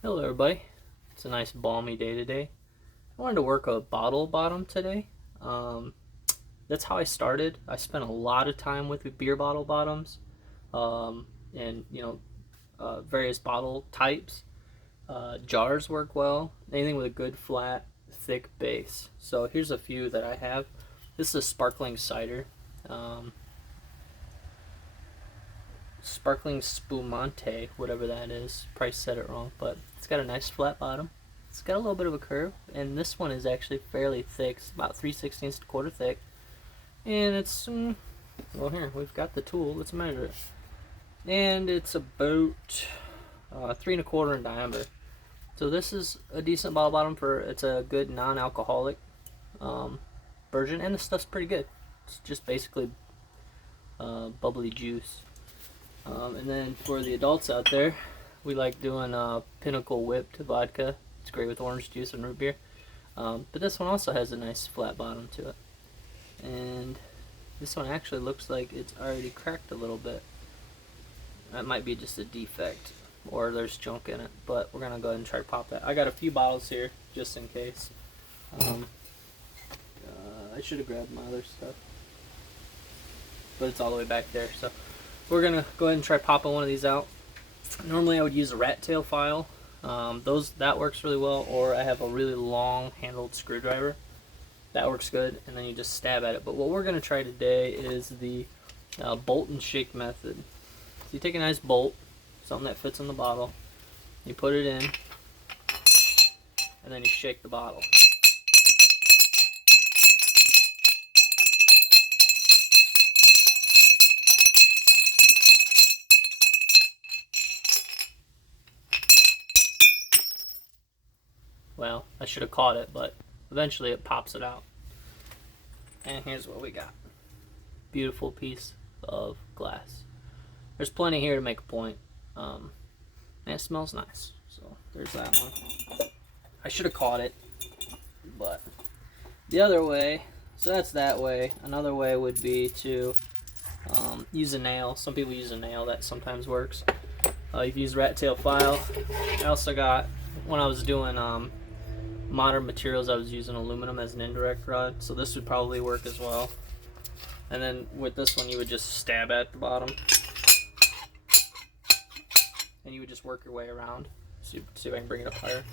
Hello everybody, it's a nice balmy day today. I wanted to work a bottle bottom today. Um, that's how I started. I spent a lot of time with beer bottle bottoms, um, and various bottle types. Jars work well, anything with a good flat thick base. So here's a few that I have. This is a sparkling cider. Um, Sparkling Spumante, whatever that is. Price said it wrong, but it's got a nice flat bottom. It's got a little bit of a curve, and this one is actually fairly thick. It's about 3/16 to quarter thick, and it's well, here we've got the tool. Let's measure it, and it's about 3 1/4 in diameter. So this is a decent bottle bottom for it's a good non-alcoholic um, version, and the stuff's pretty good. It's just basically bubbly juice. And then for the adults out there, we like doing Pinnacle whipped vodka. It's great with orange juice and root beer. But this one also has a nice flat bottom to it. And this one actually looks like it's already cracked a little bit. That might be just a defect, or there's junk in it. But we're gonna go ahead and try to pop that. I got a few bottles here just in case. I should have grabbed my other stuff, but it's all the way back there. So we're gonna go ahead and try popping one of these out. Normally I would use a rat tail file. That works really well, or I have a really long handled screwdriver. That works good, and then you just stab at it. But what we're gonna try today is the bolt and shake method. So you take a nice bolt, something that fits in the bottle, you put it in, and then you shake the bottle. Well, I should have caught it, but eventually it pops it out. And here's what we got. Beautiful piece of glass. There's plenty here to make a point. And it smells nice. So there's that one. I should have caught it, but the other way, so that's that way. Another way would be to use a nail. Some people use a nail, that sometimes works. You can use rat tail file. I also got, when I was doing modern materials, I was using aluminum as an indirect rod, so this would probably work as well. And then with this one, you would just stab at the bottom, and you would just work your way around. See if I can bring it up higher.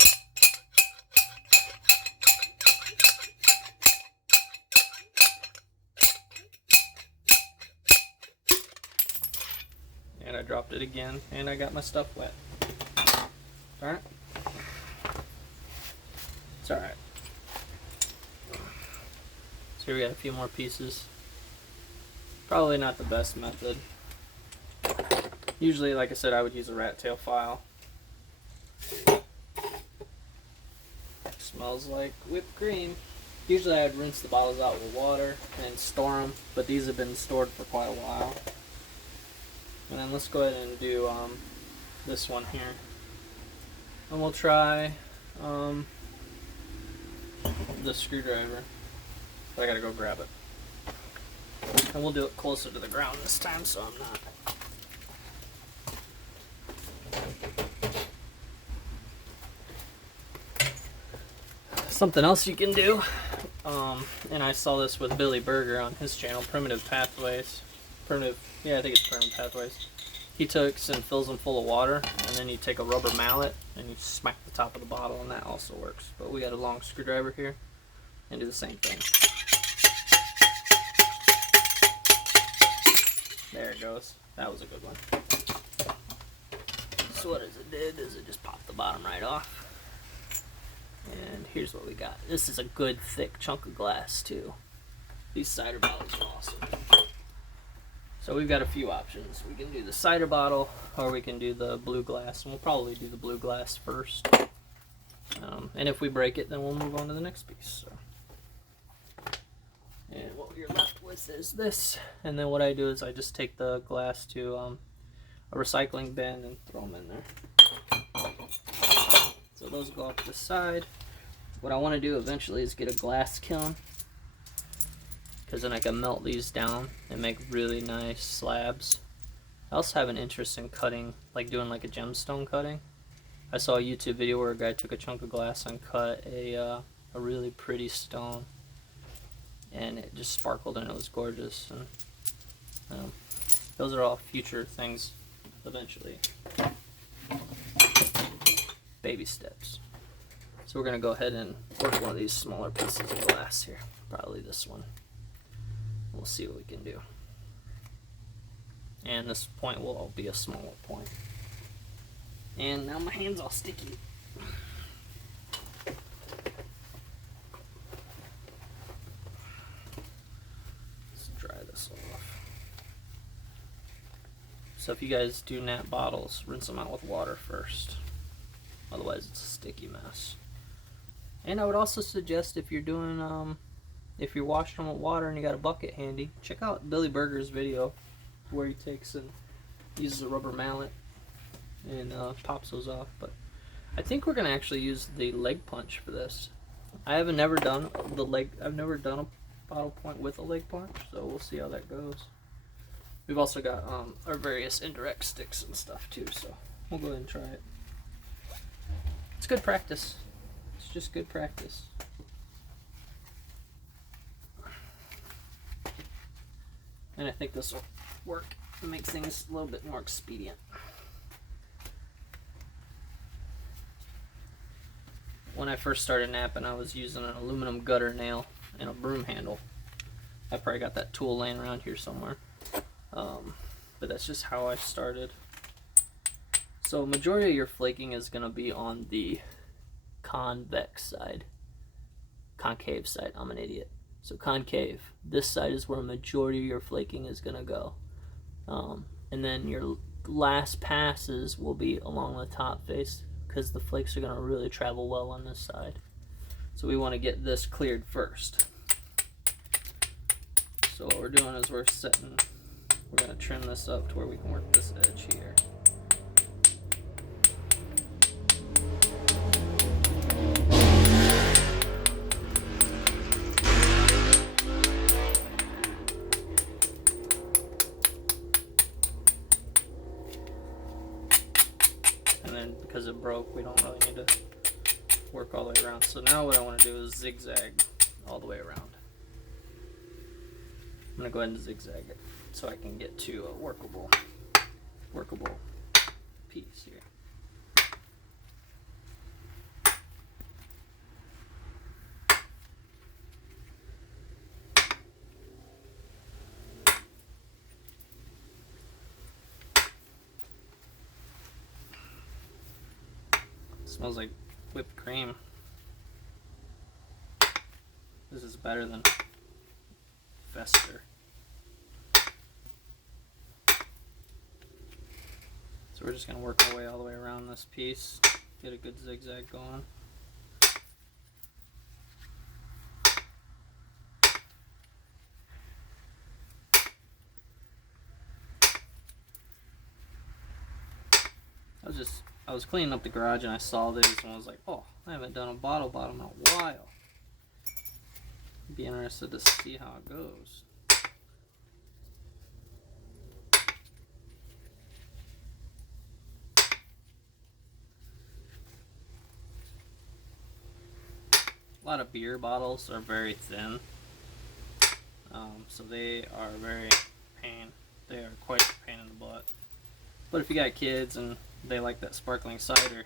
And I dropped it again, and I got my stuff wet. Darn it. It's alright. So here we got a few more pieces. Probably not the best method. Usually, like I said, I would use a rat tail file. Smells like whipped cream. Usually I'd rinse the bottles out with water and store them, but these have been stored for quite a while. And then let's go ahead and do this one here. And we'll try the screwdriver, but I gotta go grab it. And we'll do it closer to the ground this time, so I'm not. Something else you can do, and I saw this with Billy Berger on his channel, Primitive Pathways. Yeah, I think it's Primitive Pathways. He takes and fills them full of water, and then you take a rubber mallet and you smack the top of the bottle, and that also works. But we got a long screwdriver here, and do the same thing. There it goes. That was a good one. So what it did is it just popped the bottom right off. And here's what we got. This is a good thick chunk of glass too. These cider bottles are awesome. So we've got a few options. We can do the cider bottle, or we can do the blue glass, and we'll probably do the blue glass first. And if we break it, then we'll move on to the next piece. So. And what you're left with is this. And then what I do is I just take the glass to a recycling bin and throw them in there. So those go off to the side. What I want to do eventually is get a glass kiln, because then I can melt these down and make really nice slabs. I also have an interest in cutting, like doing like a gemstone cutting. I saw a YouTube video where a guy took a chunk of glass and cut a really pretty stone, and it just sparkled and it was gorgeous. And those are all future things eventually. Baby steps. So we're going to go ahead and work one of these smaller pieces of glass here. Probably this one. We'll see what we can do. And this point will all be a smaller point. And now my hand's all sticky. Let's dry this off. So if you guys do nap bottles, rinse them out with water first. Otherwise it's a sticky mess. And I would also suggest if you're doing, if you're washing them with water and you got a bucket handy, check out Billy Burger's video where he takes and uses a rubber mallet and pops those off. But I think we're gonna actually use the leg punch for this. I've never done a bottle point with a leg punch, so we'll see how that goes. We've also got our various indirect sticks and stuff too, so we'll go ahead and try it. It's good practice. It's just good practice. And I think this will work and make things a little bit more expedient. When I first started napping, I was using an aluminum gutter nail and a broom handle. I probably got that tool laying around here somewhere. But that's just how I started. So majority of your flaking is going to be on the convex side. Concave side, I'm an idiot. So concave, this side is where a majority of your flaking is going to go. And then your last passes will be along the top face because the flakes are going to really travel well on this side. So we want to get this cleared first. So what we're doing is we're going to trim this up to where we can work this edge here. Because it broke, we don't really need to work all the way around. So now what I want to do is zigzag all the way around. I'm going to go ahead and zigzag it so I can get to a workable piece here. Smells like whipped cream. This is better than Fester. So we're just going to work our way all the way around this piece, get a good zigzag going. I was cleaning up the garage and I saw these and I was like, oh, I haven't done a bottle bottom in a while. I'd be interested to see how it goes. A lot of beer bottles are very thin, so they are they are quite a pain in the butt. But if you got kids and they like that sparkling cider,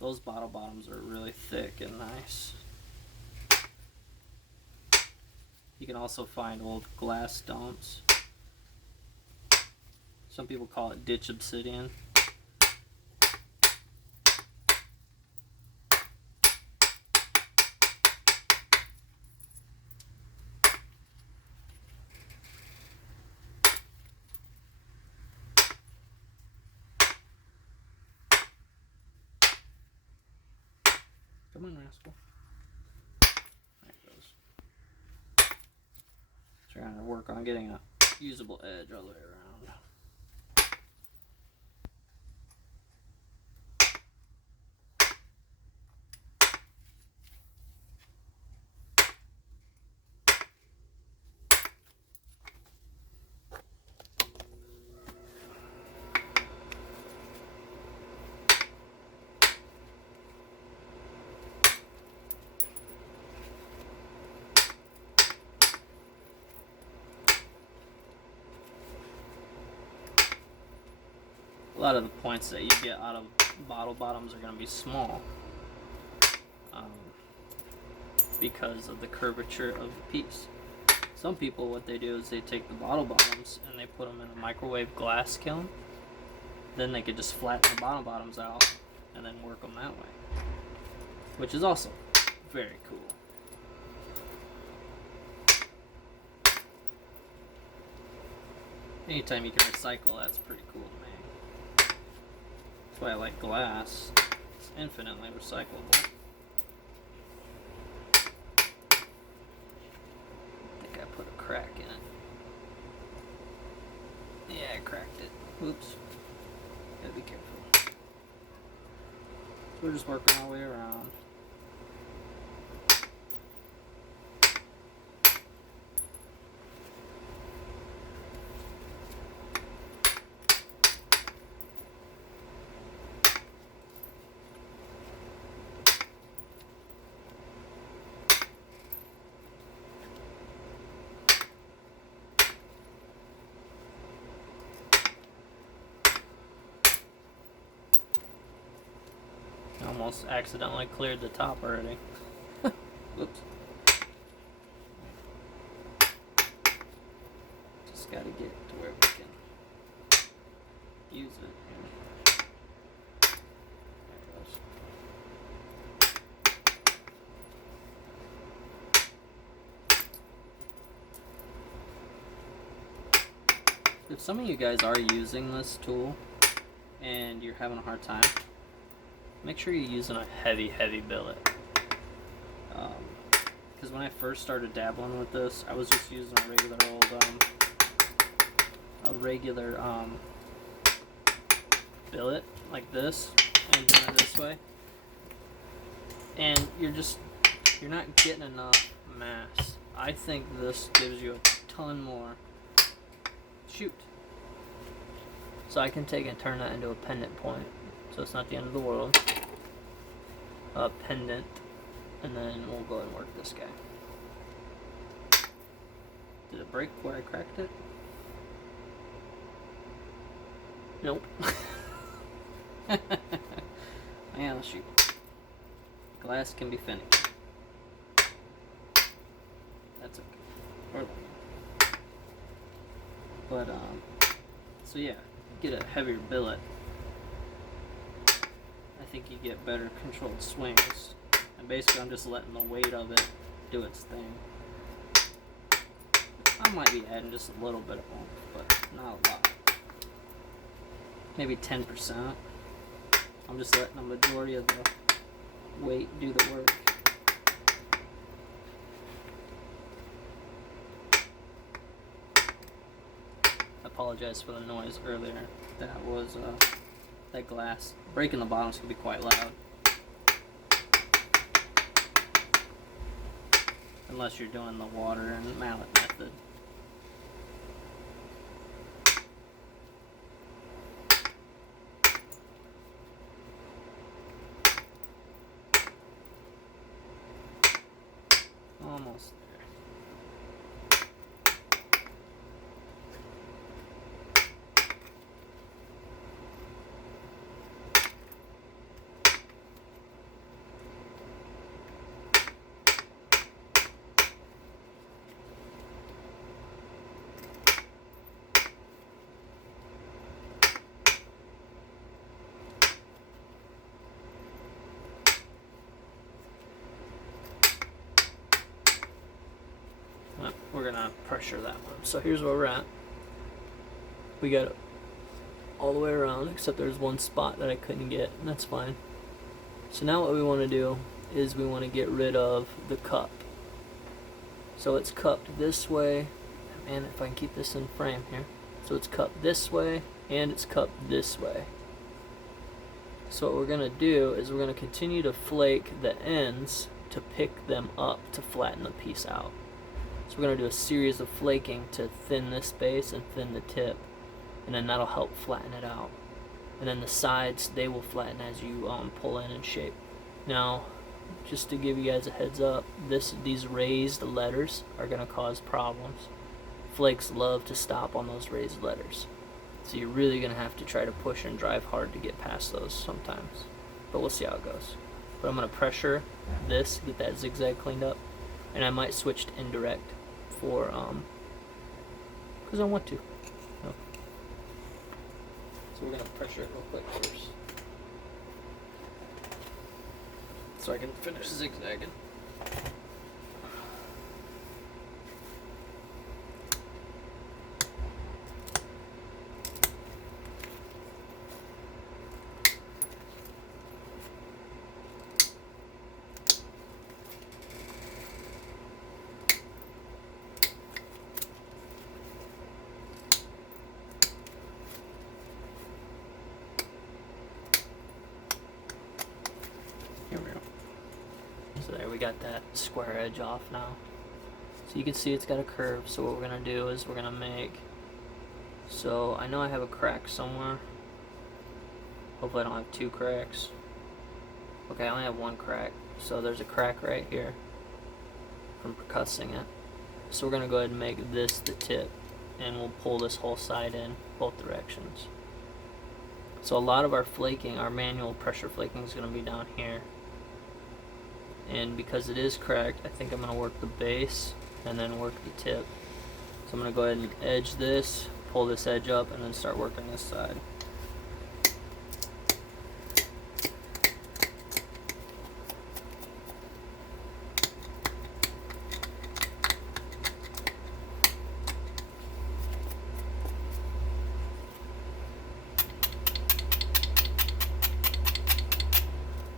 those bottle bottoms are really thick and nice. You can also find old glass dumps. Some people call it ditch obsidian. Come on, rascal. There it goes. Trying to work on getting a usable edge all the way around. lot of the points that you get out of bottle bottoms are going to be small because of the curvature of the piece. Some people, what they do is they take the bottle bottoms and they put them in a microwave glass kiln. Then they could just flatten the bottle bottoms out and then work them that way, which is also very cool. Anytime you can recycle, that's pretty cool to me. That's why I like glass. It's infinitely recyclable. I think I put a crack in it. Yeah, I cracked it. Oops. Gotta be careful. So we're just working our way around. Almost accidentally cleared the top already. Oops. Just gotta get to where we can use it. There it goes. If some of you guys are using this tool and you're having a hard time, make sure you're using a heavy billet. Because when I first started dabbling with this, I was just using a regular billet like this and doing it this way, and you're not getting enough mass. I think this gives you a ton more. Shoot. So I can take and turn that into a pendant point. So it's not the end of the world. A pendant, and then we'll go ahead and work this guy. Did it break where I cracked it? Nope. Yeah, shoot. Glass can be finicky. That's okay. Or but so yeah, get a heavier billet. I think you get better controlled swings. And basically I'm just letting the weight of it do its thing. I might be adding just a little bit of oomph, but not a lot. Maybe 10%. I'm just letting the majority of the weight do the work. I apologize for the noise earlier. That was that glass. Breaking the bottoms can be quite loud. Unless you're doing the water and mallet method. Almost there. We're gonna pressure that one. So here's where we're at. We got it all the way around, except there's one spot that I couldn't get, and that's fine. So now what we want to do is we want to get rid of the cup. So it's cupped this way, and if I can keep this in frame here. So it's cupped this way, and it's cupped this way. So what we're gonna do is we're gonna continue to flake the ends to pick them up to flatten the piece out. So we're going to do a series of flaking to thin this base and thin the tip, and then that'll help flatten it out. And then the sides, they will flatten as you pull in and shape. Now, just to give you guys a heads up, these raised letters are going to cause problems. Flakes love to stop on those raised letters. So you're really going to have to try to push and drive hard to get past those sometimes. But we'll see how it goes. But I'm going to pressure this, get that zigzag cleaned up. And I might switch to indirect for, because I want to. No. So we're going to pressure it real quick first. So I can finish zigzagging. Here we go. So there, we got that square edge off now. So you can see it's got a curve. So what we're gonna do is we're gonna make, so I know I have a crack somewhere. Hopefully I don't have two cracks. Okay, I only have one crack. So there's a crack right here from percussing it. So we're gonna go ahead and make this the tip, and we'll pull this whole side in both directions. So a lot of our flaking, our manual pressure flaking, is gonna be down here. And because it is cracked, I think I'm going to work the base and then work the tip. So I'm going to go ahead and edge this, pull this edge up, and then start working this side.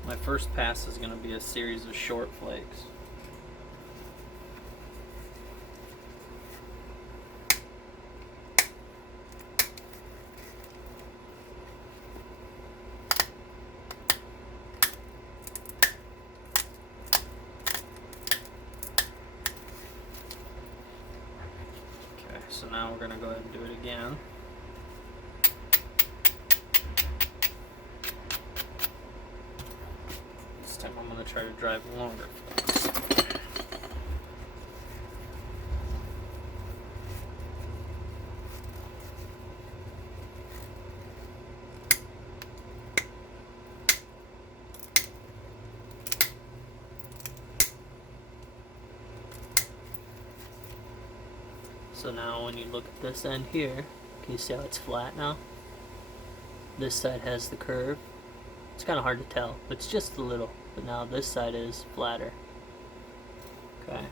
My first pass is going to be a series of short flakes. Okay, so now we're going to go ahead and do it again. I'm going to try to drive longer. So now when you look at this end here, can you see how it's flat now? This side has the curve. It's kind of hard to tell, but it's just a little. But now this side is flatter. Okay.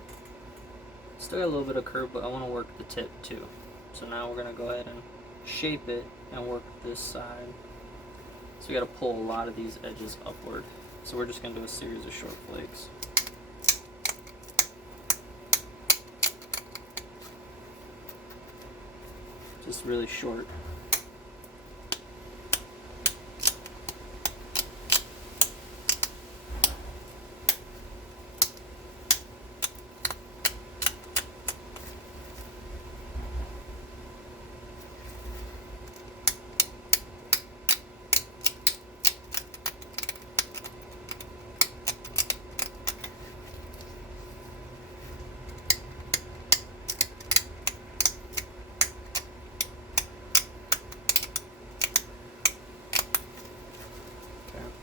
Still got a little bit of curve, but I want to work the tip too. So now we're going to go ahead and shape it and work this side. So we got to pull a lot of these edges upward. So we're just going to do a series of short flakes. Just really short.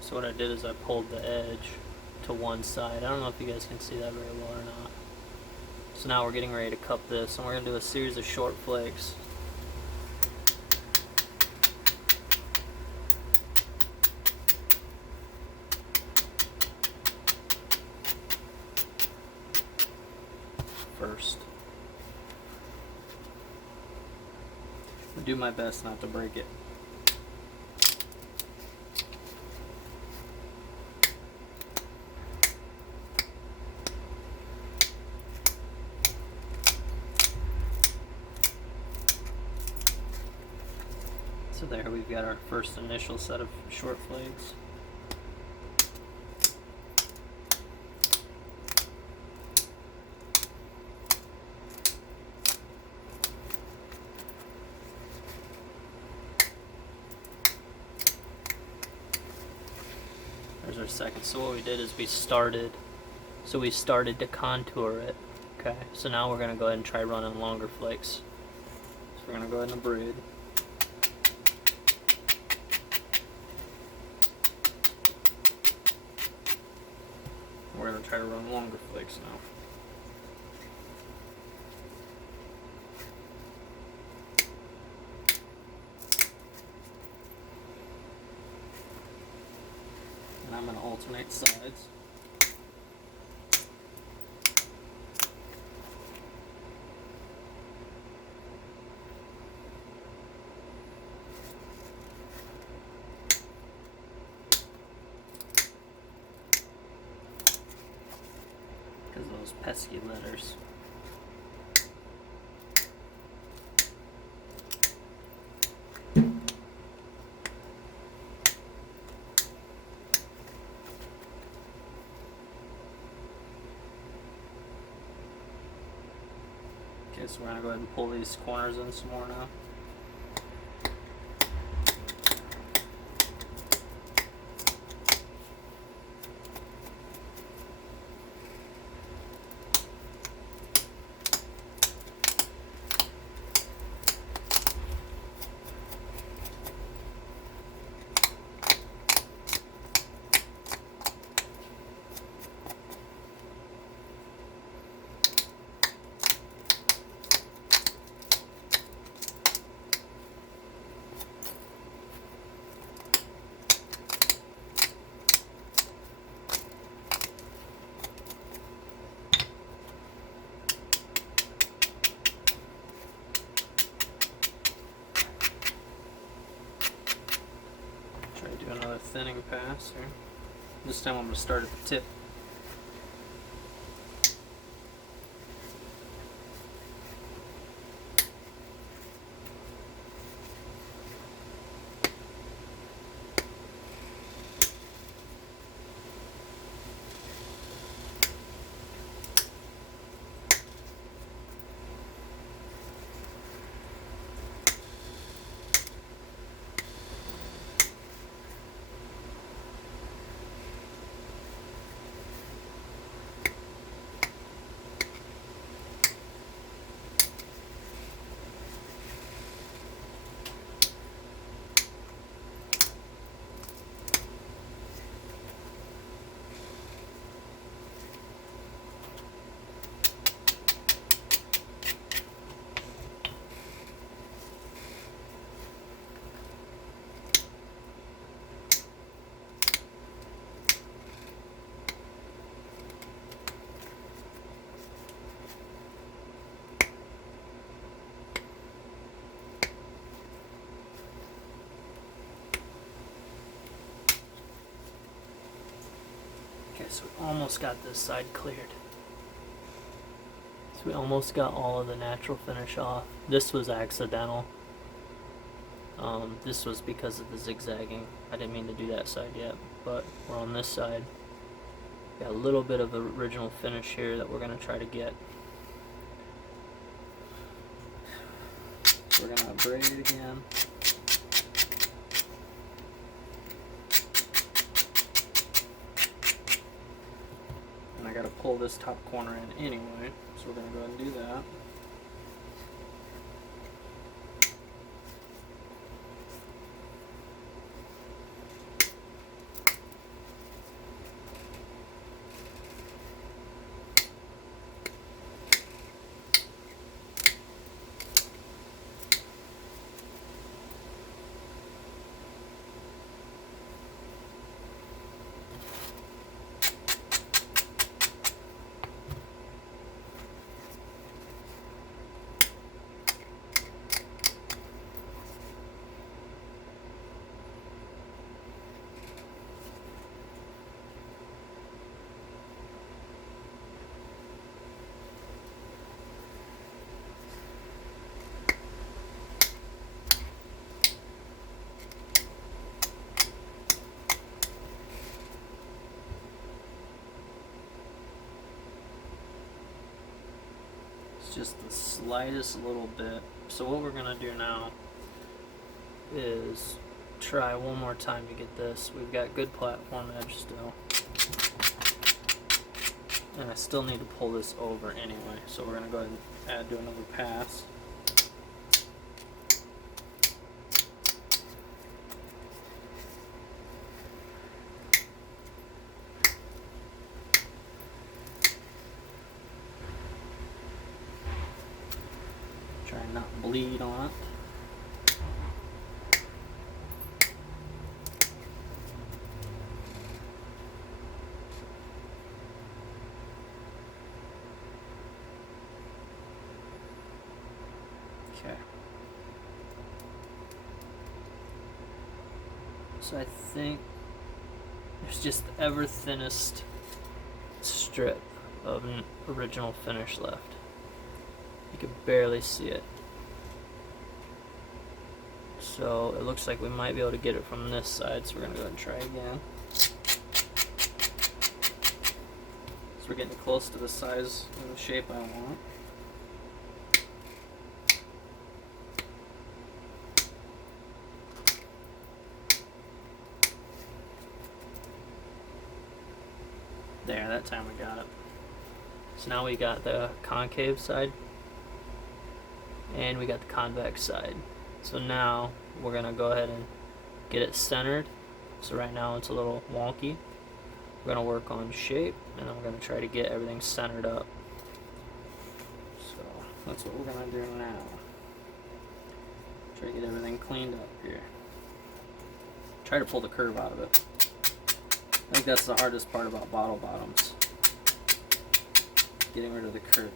So what I did is I pulled the edge to one side. I don't know if you guys can see that very well or not. So now we're getting ready to cup this, and we're going to do a series of short flakes. First. I'll do my best not to break it. So there we've got our first initial set of short flakes. There's our second. So what we did is we started to contour it. Okay, so now we're going to go ahead and try running longer flakes. So we're going to go ahead and braid. We're going to try to run longer flakes now. And I'm going to alternate sides. Because of those pesky letters. Okay, so we're going to go ahead and pull these corners in some more now. Do another thinning pass here. This time I'm going to start at the tip. Okay, so we almost got this side cleared. So we almost got all of the natural finish off. This was accidental. This was because of the zigzagging. I didn't mean to do that side yet, but we're on this side. Got a little bit of the original finish here that we're going to try to get. We're going to braid again. And I got to pull this top corner in anyway, so we're going to go ahead and do that. Just the slightest little bit. So what we're gonna do now is try one more time to get this. We've got good platform edge still, and I still need to pull this over anyway, so we're gonna go ahead and do another pass. bleed on it. Okay. So I think there's just the ever thinnest strip of an original finish left. You can barely see it. So it looks like we might be able to get it from this side, so we're gonna go ahead and try again. So we're getting close to the size and the shape I want. There, that time we got it. So now we got the concave side and we got the convex side. So now we're gonna go ahead and get it centered. So right now it's a little wonky. We're gonna work on shape and then we're gonna try to get everything centered up. So that's what we're gonna do now. Try to get everything cleaned up here. Try to pull the curve out of it. I think that's the hardest part about bottle bottoms. Getting rid of the curve.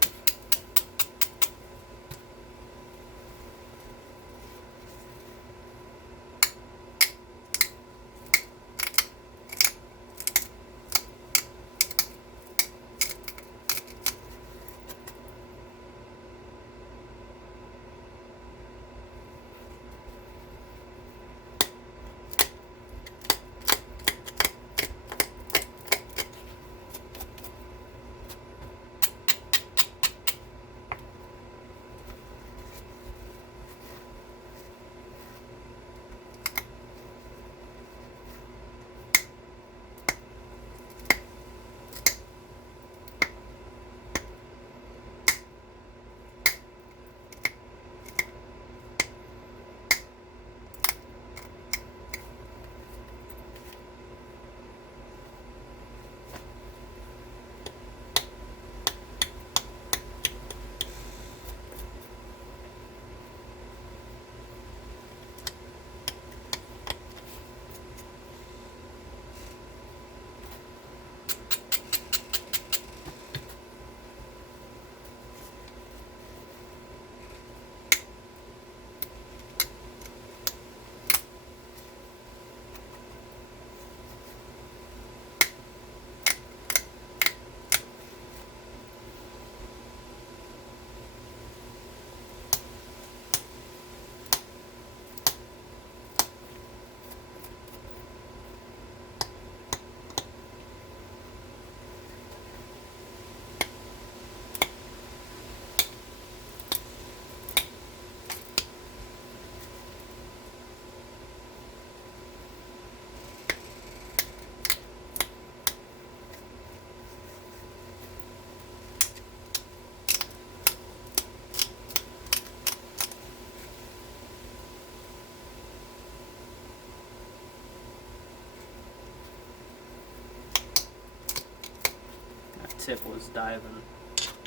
Tip was diving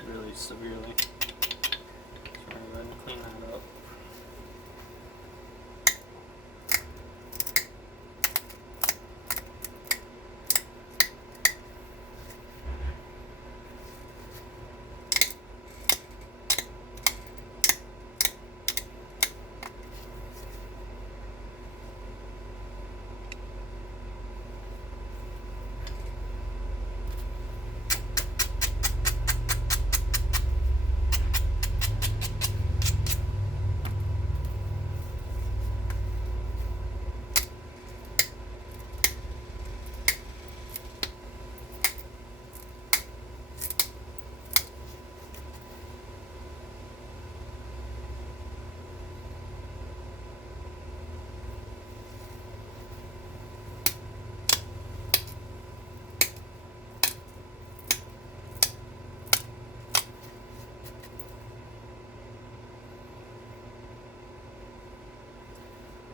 really severely. So I'm going to clean that up.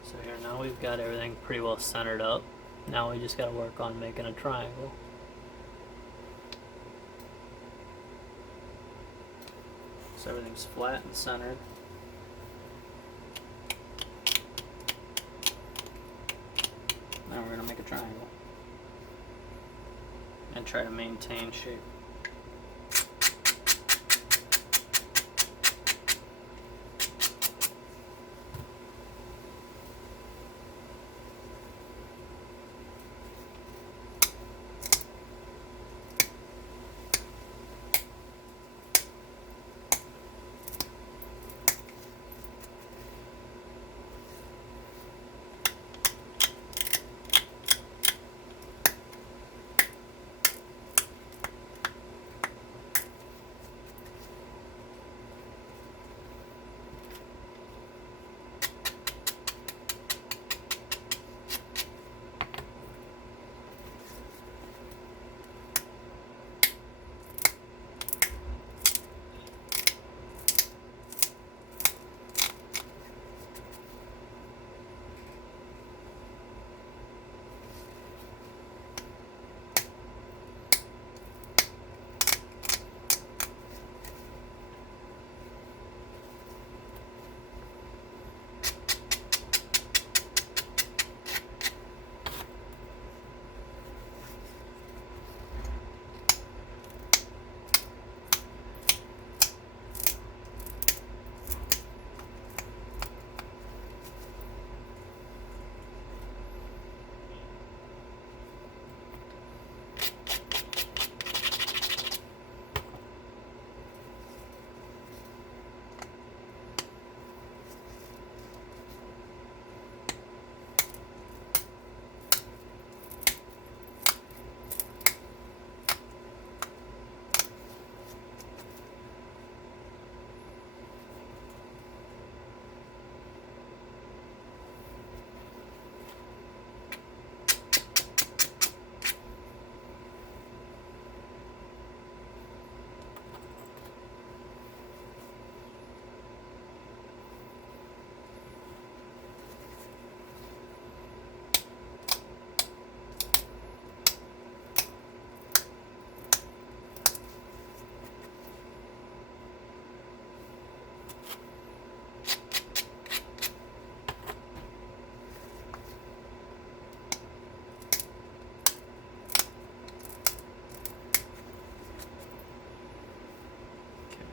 So here now we've got everything pretty well centered up. Now we just got to work on making a triangle. So everything's flat and centered. Now we're going to make a triangle and try to maintain shape.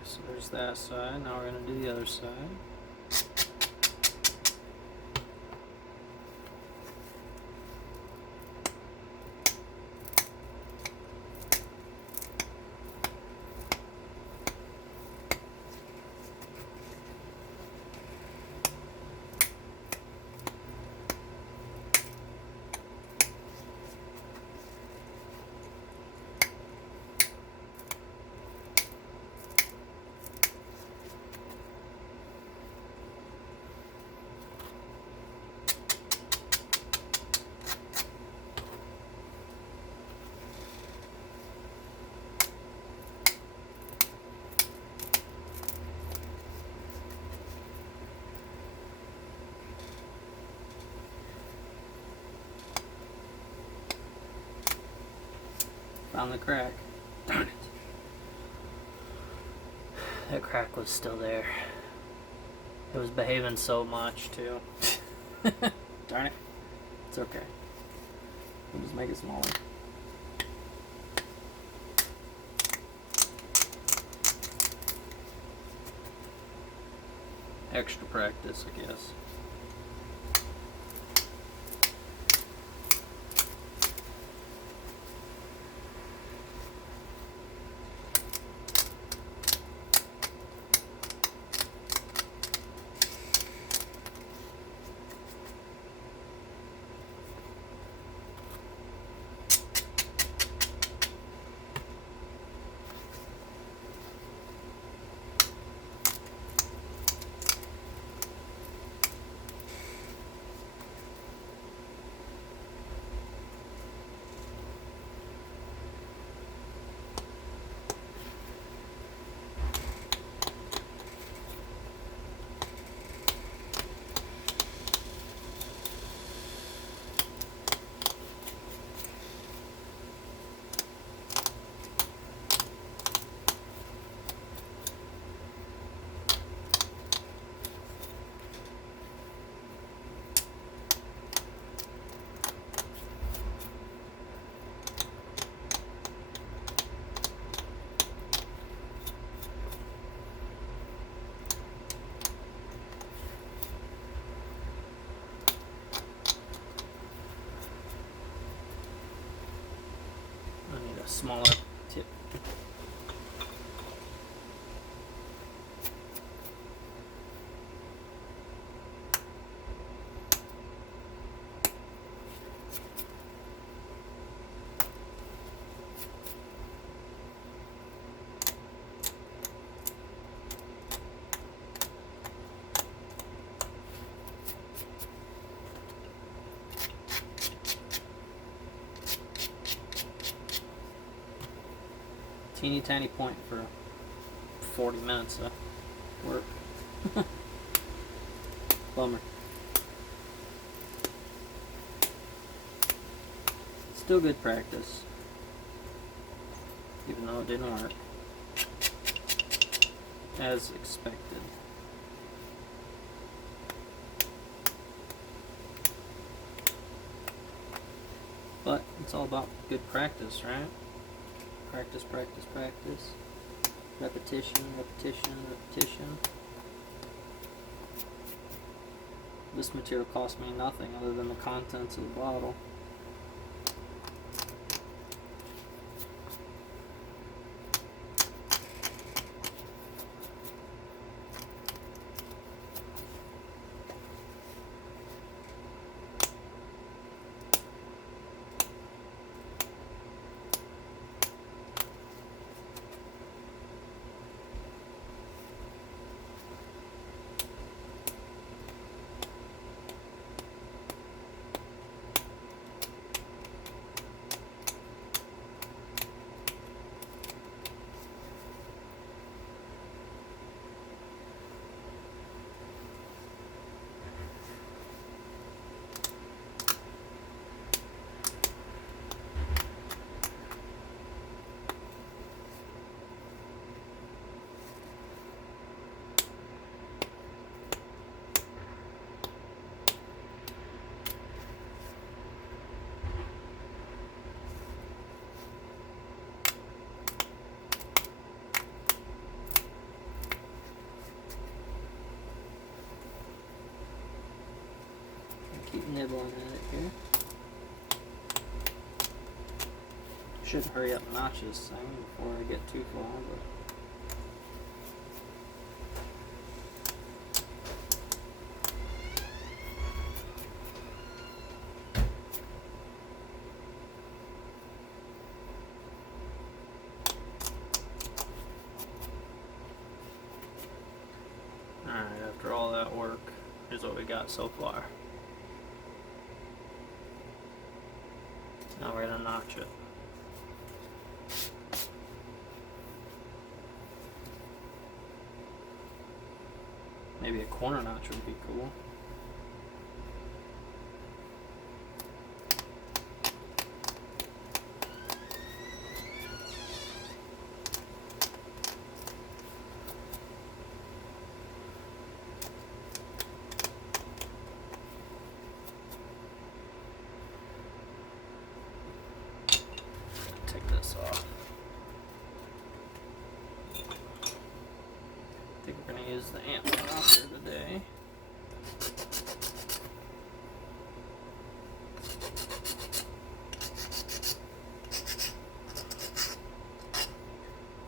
So there's that side. Now we're going to do the other side. Found the crack. Darn it. That crack was still there. It was behaving so much too. Darn it. It's okay. We'll just make it smaller. Extra practice, I guess. smaller tip. Teeny tiny point for 40 minutes of work. Bummer. Still good practice, even though it didn't work as expected. But it's all about good practice, right? Practice, practice, practice. Repetition, repetition, repetition. This material cost me nothing other than the contents of the bottle. Keep nibbling at it here. Should hurry up and notch this thing before I get too far, but alright, after all that work, here's what we got so far. Now we're gonna notch it. Maybe a corner notch would be cool. Take this off. I think we're going to use the amp rocker today.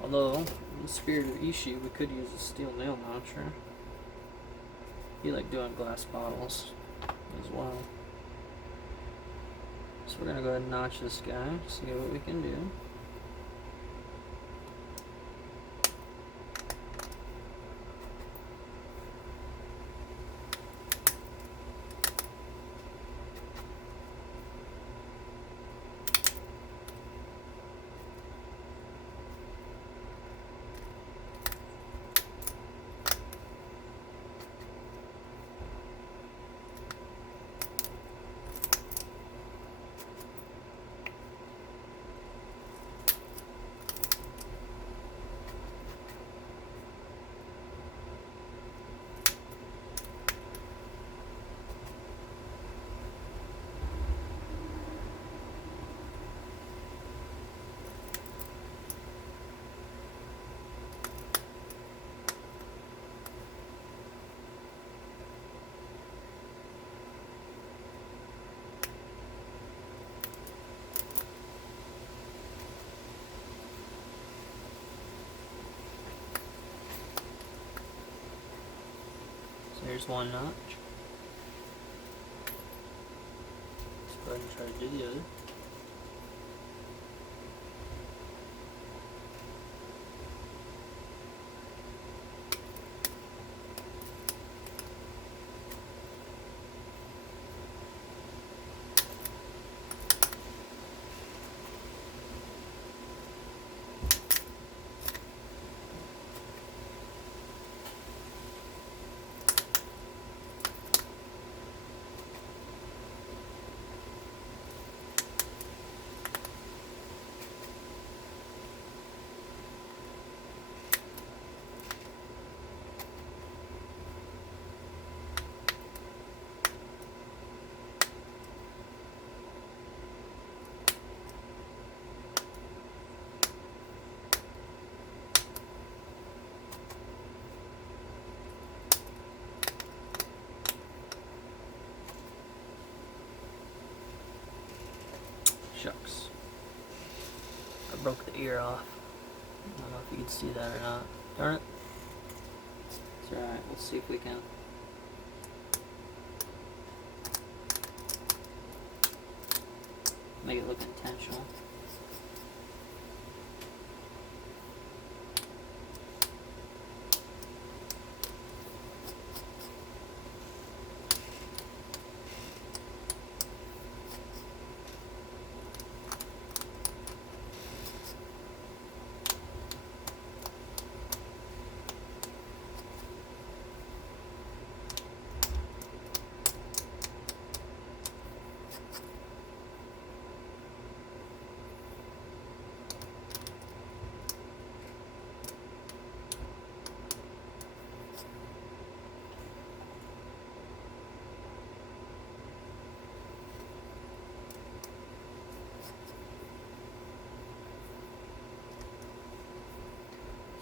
Although, in the spirit of Ishii, we could use a steel nail notcher. He liked doing glass bottles as well. So we're going to go ahead and notch this guy, see what we can do. There's one notch. Let's go ahead and try to do the other. Shucks. I broke the ear off. I don't know if you can see that or not. Darn it. It's alright, we'll see if we can. Make it look intentional.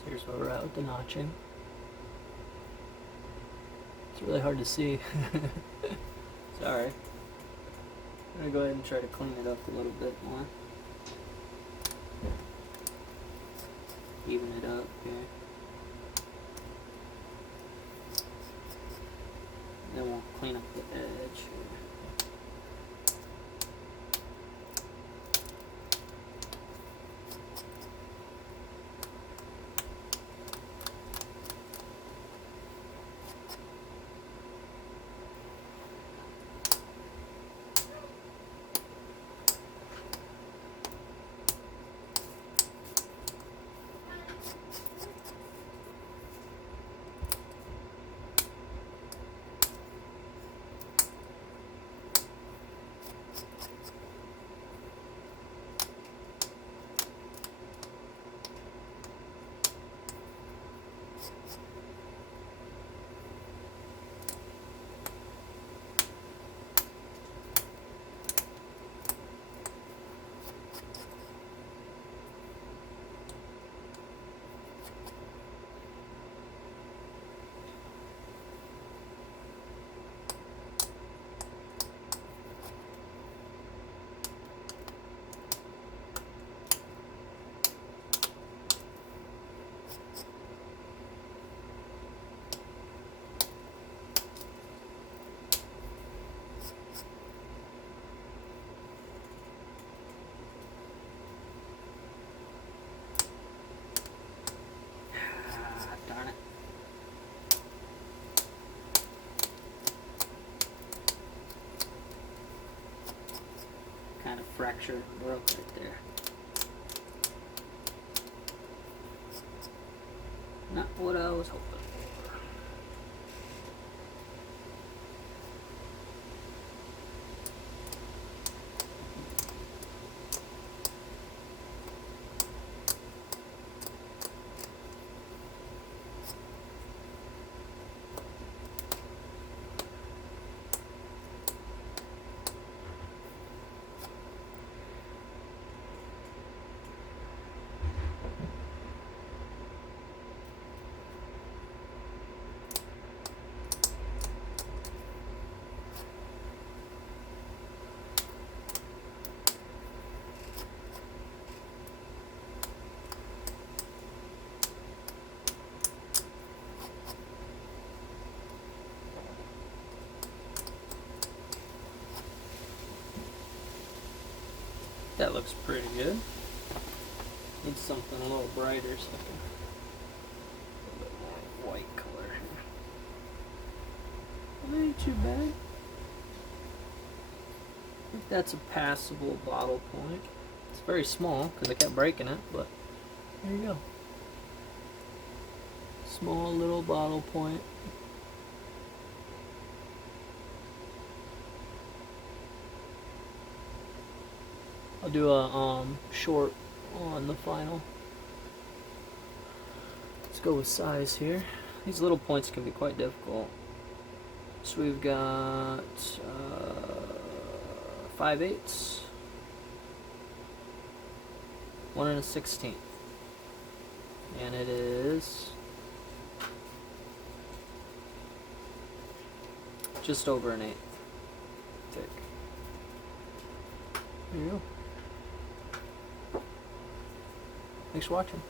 So here's where we're at with the notching. It's really hard to see. Sorry. I'm gonna go ahead and try to clean it up a little bit more. Even it up here. Then we'll clean up the edge here. Darn it. Kind of fractured and broke right there. Not what I was hoping for. that looks pretty good. Need something a little brighter so I can a little bit more white color here. That ain't too bad. I think that's a passable bottle point. It's very small because I kept breaking it, but there you go. Small little bottle point. I'll do a short on the final. Let's go with size here. These little points can be quite difficult. So we've got 5/8, 1 1/16, and it is just over 1/8 thick. There you go. Thanks for watching.